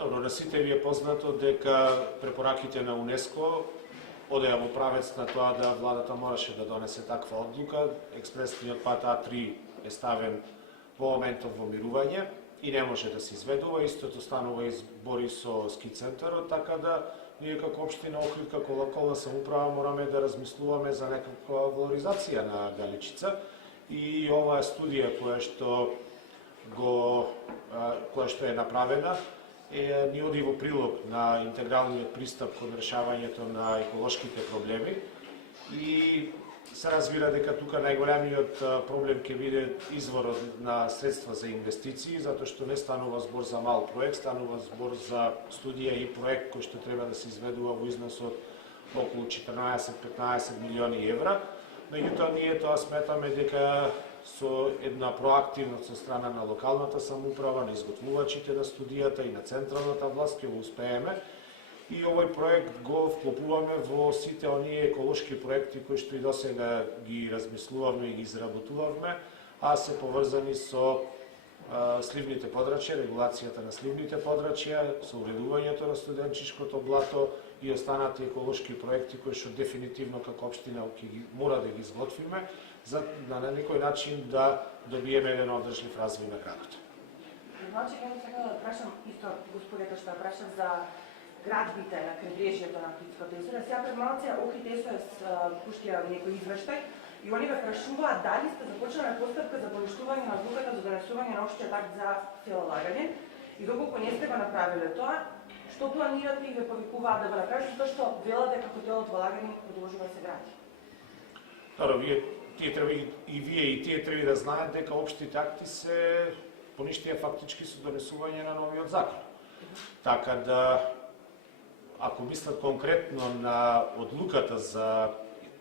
Добро, на сите ви е познато дека препораките на УНЕСКО одеа во правец на тоа да владата мораше да донесе таква одлука. Експресниот пат А3 е ставен во моментов во мирување и не може да се изведува. Истото станува и збори со ски центарот, така да ние како општина Охрид, како локална самоуправа мораме да размислуваме за некаква валоризација на Галичица и оваа студија која што е направена ни оди во прилог на интегралниот пристап кон решавањето на еколошките проблеми и се разбира дека тука најголемиот проблем ќе биде изворот на средства за инвестиции, затоа што не станува збор за мал проект, станува збор за студија и проект кој што треба да се изведува во износ од околу 14-15 милиони евра. Меѓутоа, ние тоа сметаме дека со една проактивност со страна на локалната самоуправа, на изготвувачите на студијата и на централната власт ќе го успееме. И овој проект го вклопуваме во сите оние еколошки проекти кои што и досега ги размислувавме и ги изработувавме, а се поврзани со сливните подрачја, регулацијата на сливните подрачја, со уредувањето на студенчишкото блато и останати еколошки проекти кои што дефинитивно како општина мора да ги изготвиме за на некој начин да добиеме еден одржлив развој на градот. Значи, сега да прашам исто господето што прашав за градбите на крайбрежјето на Плитското езеро. Сега пред малце Охрид СОС пуштија некој извештај и они ве прашуваат дали сте започнале постапка за поништување на одлуката за донесување на општиот акт за село Лагање и доколку не сте го направиле тоа, што планирате и ве повикуваат да го направите, затоа што велат дека хотелот во Лагање продолжува да се гради? Добро, вие и тие треба да знаат дека општите акти се поништија фактички со донесување на новиот закон. Така да, ако мислат конкретно на одлуката за,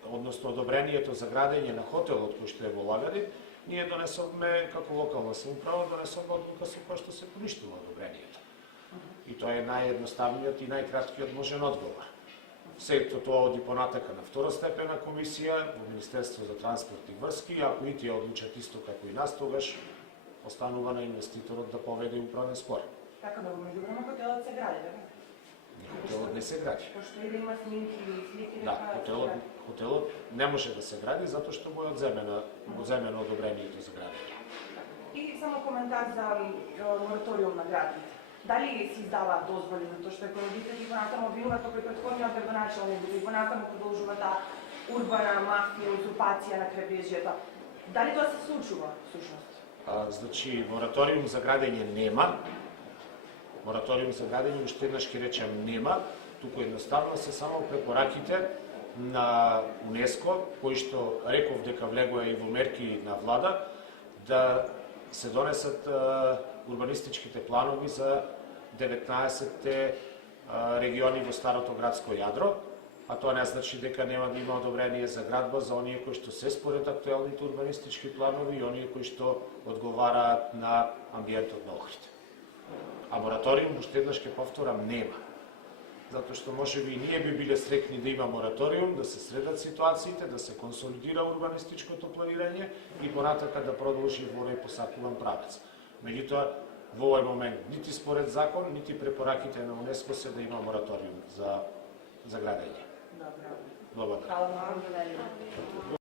односно одобрението за градење на хотелот кој што е во Лагање, ние донесовме, како локална самоуправа, донесовме одлука со која што се поништува одобрението. И тоа е наједноставниот и најкраткиот можен одговор. Сето тоа оди понатака на второстепена комисија во Министерство за транспорт и врски, ако и тие одлучат исто како и нас, тогаш останува на инвеститорот да поведе управен спор. Така да го меѓувреме хотелот се гради, така? Хотелот не се гради. Пошто и да има снимки или слики, да, хотелот не може да се гради затоа што му е одземено одобрението за градење. И само коментар за мораториум на градите. Дали се издаваат дозволи за тоа што екологите и понатаму обвинуваат тој претходниот градоначалник, и понатаму продолжува таа урбана мафија, узурпација на крайбрежјето. Дали тоа се случува всушност? Значи, мораториум за градење нема. Мораториум за градење, уште еднаш ќе речем, нема. Туку едноставно се само препораките на УНЕСКО, кои што реков дека влегува и во мерки на влада, да се донесат урбанистичките планови за 19 региони во старото градско јадро, а тоа не значи дека нема да има одобрение за градба за оние кои што се според актуелните урбанистички планови и оние кои што одговараат на амбиентот на Охрид. А мораториум, уште еднаш ќе повторам, нема. Затоа што можеби и ние би биле среќни да има мораториум, да се средат ситуациите, да се консолидира урбанистичкото планирање и понатака да продолжи во оној посакуван правец. Меѓутоа, во овој момент, нити според закон, нити препораките на УНЕСКО се да има мораториум за градење. Добро. Благодарам. Благодарам.